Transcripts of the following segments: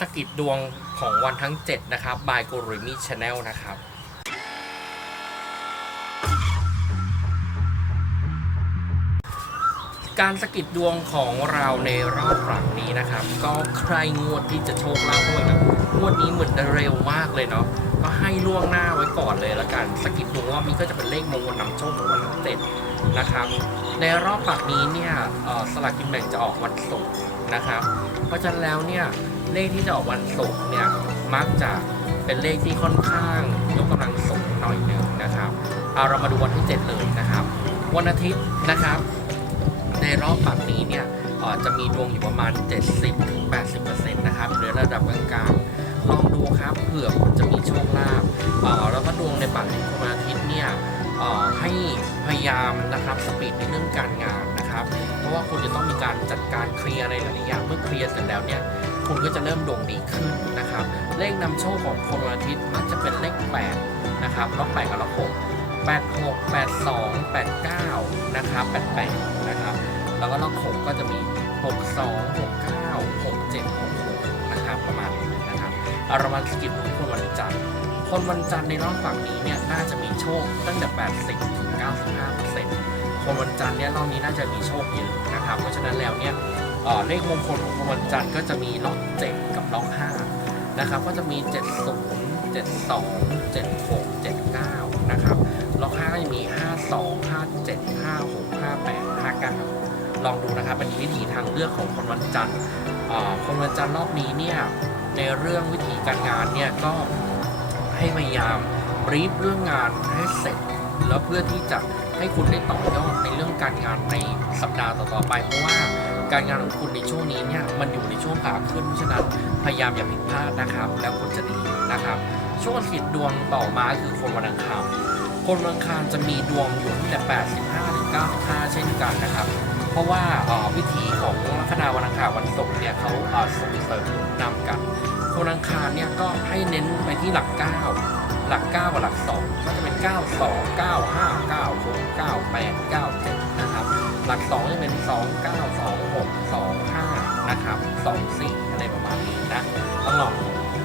สกิดดวงของวันทั้ง 7 นะครับ บายโกริมิชแนลนะครับการสกิดดวงของเราในรอบหลังนี้นะครับ ก็ใครงวดที่จะโชคลาภด้วยนะงวดนี้เหมือนเร็วมากเลยเนาะ ก็ให้ล่วงหน้าไว้ก่อนเลยละกันสกิดดวงว่ามีก็จะเป็นเลขมงคลนำโชคของวันทั้งเจ็ดนะครับ ในรอบปักนี้เนี่ยสลากกินแบ่งจะออกวันศุกร์นะครับ เพราะฉะนั้นแล้วเนี่ยเลขที่จะออกวันศุกร์เนี่ยมักจะเป็นเลขที่ค่อนข้างยกกำลังสูงหน่อยหนึ่งนะครับเอาเรามาดูวันที่ 7 เลยนะครับ วันอาทิตย์นะครับ ในรอบปักนี้เนี่ยจะมีดวงอยู่ประมาณ 70-80%นะครับหรือระดับกลางๆ ลองดูครับเผื่อคุณจะมีโชคลาภเอ่อแล้วก็ดวงในปักของวันอาทิตย์เนี่ยเอ่อให้พยายามนะครับสปีดในเรื่องการงานนะครับ เพราะว่าคุณจะต้องมีการจัดการเคลียร์อะไรหลายๆอย่างเมื่อเคลียร์เสร็จแล้วเนี่ยคุณก็จะเริ่มดวงดีขึ้นนะครับ เลขนำโชคของคนวันอาทิตย์มักจะเป็นเลข8นะครับล็อก8กับล็อก6 8 6 8 2 8 9นะครับ88นะครับ แล้วก็ล็อก6ก็จะมี62 69 67 66นะครับประมาณนี้นะครับเอา เรามาสกิปดูคนวันจันทร์คนวันจันทร์ในรอบฝั่งนี้เนี่ยน่าจะมีโชคตั้งแต่ 80ถึง95คนวันจันทร์เนี่ยรอบนี้น่าจะมีโชคเยอะนะครับ เพราะฉะนั้นแล้วเนี่ยเลขมงคลของคนวันจันทร์ก็จะมีล็อก7กับล็อก5นะครับก็จะมี 70 72 76 79 นะครับล็อก5ก็จะมี 52 57 56 58 59 ลองดูนะครับเป็นวิธีทางเลือกของคนวันจันทร์อ่อคนวันจันทร์รอบนี้เนี่ย ในเรื่องวิธีการงานเนี่ยก็ให้พยายามรีบเรื่องงานให้เสร็จ แล้วเพื่อที่จะให้คุณได้ต่อยอดในเรื่องการงานในสัปดาห์ต่อๆไป เพราะว่าการงานของคุณในช่วงนี้เนี่ยมันอยู่ในช่วงขาขึ้นเพราะฉะนั้นพยายามอย่าผิดพลาดนะครับ แล้วคุณจะดีนะครับ ช่วงอาทิตย์ดวงต่อมาคือคนวันอังคารคนวันอังคารจะมีดวงอยู่ที่แต่ 85ถึง95 เช่นกันนะครับ เพราะว่าวิถีของลัคนาวันอังคารวันศุกร์เนี่ยเขาส่งเสริมน นนำกันอังคารเนี่ยก็ให้เน้นไปที่หลัก 9 หลัก 9 กับหลัก 2 ก็จะเป็น 9 2 9 5 9 6 9 8 9 7 นะครับ หลัก 2 จะเป็น 2 9 2 6 2 5 นะครับ 2 4 อะไรประมาณนี้นะต้องลอง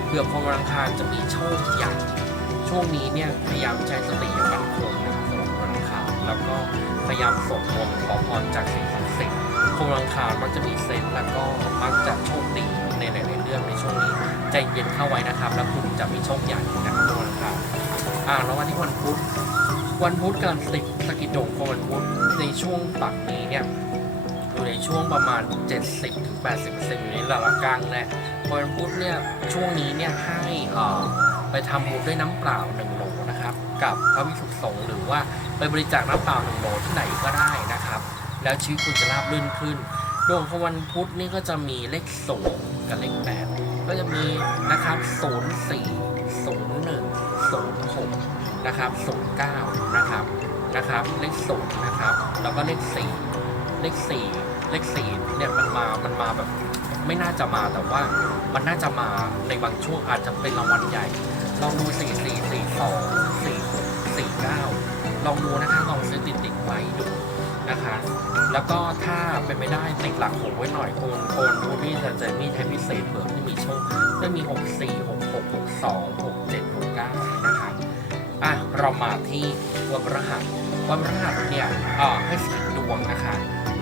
เผื่อคนวันอังคารจะมีโชคใหญ่ช่วงนี้เนี่ยพยายามใช้สติอย่างมั่นคงนะครับสำหรับคนวันอังคารแล้วก็พยายามสวดมนต์ขอพรจากสิ่งศักดิ์สิทธิ์คนวันอังคารมักจะมีเซนส์แล้วก็ ใจเย็นเข้าไว้นะครับ แล้วคุณจะมีโชคใหญ่นะครับทุกคนครับอ่าแล้ววันที่วันพุธวันพุธการติดสกิดดงของวันพุธในช่วงปักนี้เนี่ยอยู่ในช่วงประมาณ 70ถึง80อยู่ในระดับกลางแหละวันพุธเนี่ยช่วงนี้เนี่ยให้อ่อไปทำบุญด้วยน้ำเปล่าหนึ่งโหลนะครับ กับพระวิสุทธิสงฆ์หรือว่าไปบริจาคน้ำเปล่าหนึ่งโหลที่ไหนก็ได้นะครับ แล้วชีวิตคุณจะราบรื่นขึ้น ดวงของวันพุธนี่ก็จะมีเลขศูนย์กับเลขแปดก็จะมีนะครับศูนย์สี่ศูนย์หนึ่งศูนย์หกนะครับศูนย์เก้านะครับนะครับ เลขศูนย์นะครับ แล้วก็เลขสี่เลขสี่เลขสี่เนี่ยมันมามันมาแบบไม่น่าจะมาแต่ว่ามันน่าจะมาในบางช่วงอาจจะเป็นรางวัลใหญ่ ลองดูสี่สี่สี่สองสี่หกสี่เก้าลองดูนะคะลองซื้อติดติดไว้ดู นะคะ แล้วก็ถ้าเป็นไม่ได้ติดหลักหกไว้หน่อยโอนโอนดูที่จะจะมีใช้พิเศษเผื่อที่มีโชคก็มี 6 4 6 6 6 2 6 7 6 9 นะครับอะ เรามาที่วันพฤหัสวันพฤหัสเนี่ยเอ่อให้สีดวงนะคะ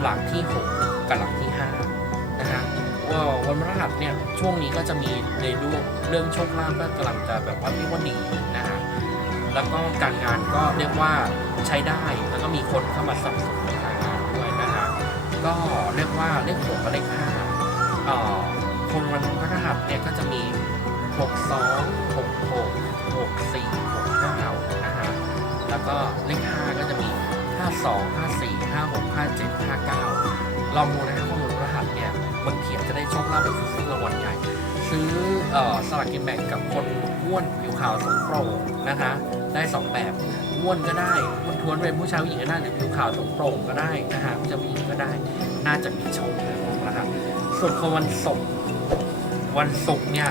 หลักที่ 6 กับหลักที่ 5 นะคะว่าวันพฤหัสเนี่ยช่วงนี้ก็จะมีในเรื่องเรื่องโชคลาภก็กำลังจะแบบว่าเรียกว่าดีนะฮะ แล้วก็การงานก็เรียกว่าใช้ได้แล้วก็มีคนเข้ามาสนับสนุนในการงานด้วยนะฮะก็เรียกว่าเลขหกกับเลขห้าเอ่อคนวันพฤหัสเนี่ยก็จะมีหกสองหกหกหกสี่หกเก้านะฮะแล้วก็เลขห้าก็จะมีห้าสองห้าสี่ห้าหกห้าเจ็ดห้าเก้าลองดูนะครับข้อมูลพฤหัสเนี่ยบางทีอาจะได้โชคลาภแบบซื้อรางวัลใหญ่ ซื้อออสลากกินแบ่งกับคนอ้วนผิวขาวสมโปร่งนะคะ ได้สองแบบอ้วนก็ได้อ้วนท้วนเป็นผู้ชายผู้หญิงก็ได้หรือผิวขาวสมโปร่งก็ได้นะฮะผู้ชายผู้หญิงก็ได้ น่าจะมีโชคนะครับส่วนคนวันศุกร์วันศุกร์เนี่ย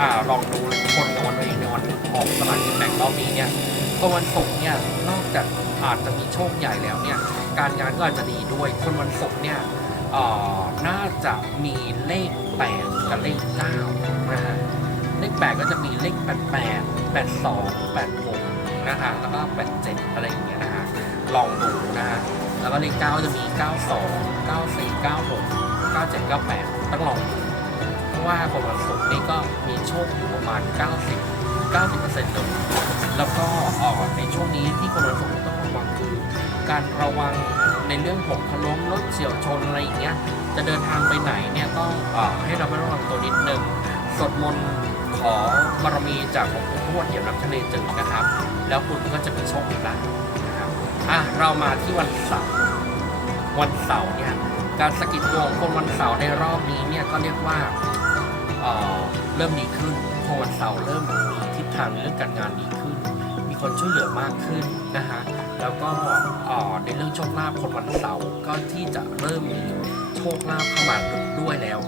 อลองดูเลยคนกับวันตัวเองในวันออกสลากกินแบ่งรอบนี้เนี่ยคนวันศุกร์เนี่ยนอกจากอาจจะมีโชคใหญ่แล้วเนี่ยการงานก็อาจจะดีด้วยคนวันศุกร์เนี่ย เอ่อน่าจะมีเลข 8 กับเลข9นะฮะเลข 8 ก็จะมีเลข 88 82 86นะฮะแล้วก็87 อะไรอย่างเงี้ยนะฮะลองดูนะฮะแล้วก็เลข 9 จะมี 92 94 96 97 98 ต้องลองดูเพราะว่าคนวันศุกร์นี่ก็มีโชคอยู่ประมาณ 90 90%เลยแล้วก็ออในช่วงนี้ที่คนวันศุกร์ต้องระวังคือการระวัง ในเรื่องหกล้มรถเฉียวชนอะไรอย่างเงี้ยจะเดินทางไปไหนเนี่ยต้องอให้เราไม่ระวังตัวนิดนึงสวดมนต์ขอบารมีจากหลวงปู่ทวดเหยียบน้ำทะเลจืดนะครับ แล้วคุณก็จะมีโชคอีกแล้วนะครับอะเรามาที่วันเสาร์วันเสาร์เนี่ยการสะกิดดวงคนวันเสาร์ในรอบนี้เนี่ยก็เรียกว่าเเริ่มดีขึ้นคนวันเสาร์เริ่มมีทิศทางเรื่องการงานดีขึ้น คนช่วยเหลือมากขึ้นนะฮะแล้วก็ในเรื่องโชคลาภคนวันเสาร์ก็ที่จะเริ่มมีโชคลาภเข้ามาด้วยแล้ว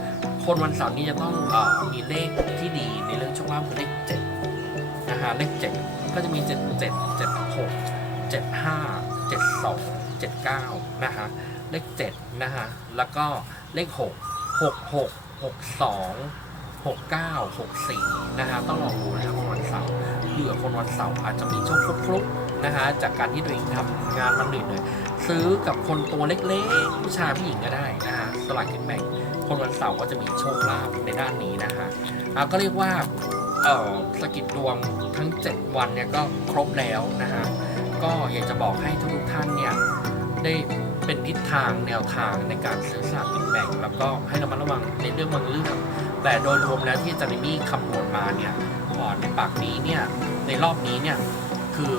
คนวันเสาร์นี้จะต้องอมีเลขที่ดีในเรื่องโชคลาภคือเลขเจ็ดนะฮะเลขเจ็ดก็จะมีเจ็ดเจ็ดเจ็ดหกเจ็ดห้าเจ็ดสองเจ็ดเก้านะฮะเลขเจ็ดนะฮะแล้วก็เลขหกหกหกหกสองหกเก้าหกสี่นะฮะต้องลองดูนะครับคนวันเสาร์ เผื่อคนวันเสาร์อาจจะมีโชคฟลุกๆนะฮะจากการที่ตัวเองทำงานมันเหนื่อยๆซื้อกับคนตัวเล็กๆผู้ชายผู้หญิงก็ได้นะฮะสลากกินแบ่งคนวันเสาร์ก็จะมีโชคลาภในด้านนี้นะฮะอะก็เรียกว่าเออสกิดดวงทั้ง 7 วันเนี่ยก็ครบแล้วนะฮะก็อยากจะบอกให้ทุกท่านเนี่ยได้เป็นทิศทางแนวทางในการซื้อสลากกินแบ่ง แล้วก็ให้ระมัดระวังในเรื่องบางเรื่อง แต่โดยรวมแล้วที่จาริมี่คำนวณมาเนี่ยอ่อนในปากนี้เนี่ยในรอบนี้เนี่ยคือ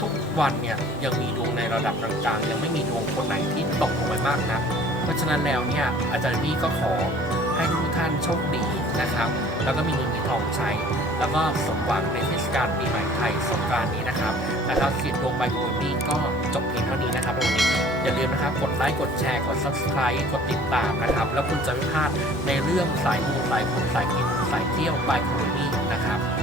ทุกวันเนี่ยยังมีดวงในระดับกลางๆ ยังไม่มีดวงคนไหนที่ตกลงไปมากนะเพราะฉะนั้นแล้วเนี่ยอาจารย์มี่ก็ขอ ท่านโชคดีนะครับ แล้วก็มีเงินมีทองใช้ แล้วก็สมหวังในเทศกาลปีใหม่ไทยสงกรานต์นี้นะครับนะครับเขียงดวงใบโอนี้ก็จบเพียงเท่านี้นะครับวันนี้อย่าลืมนะครับกดไลค์กดแชร์กด subscribe กดติดตามนะครับ แล้วคุณจะไม่พลาดในเรื่องสายมูสายบุญสายกินสายเที่ยวใบโอนี้นะครับ